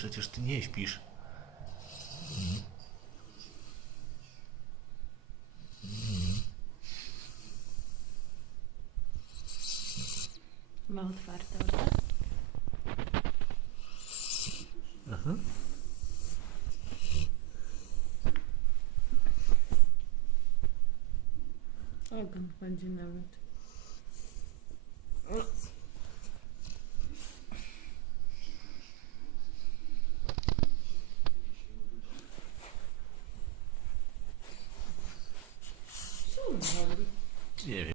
Przecież ty nie śpisz. Ma otwarte oczy. Aha. Ogon chodzi nawet.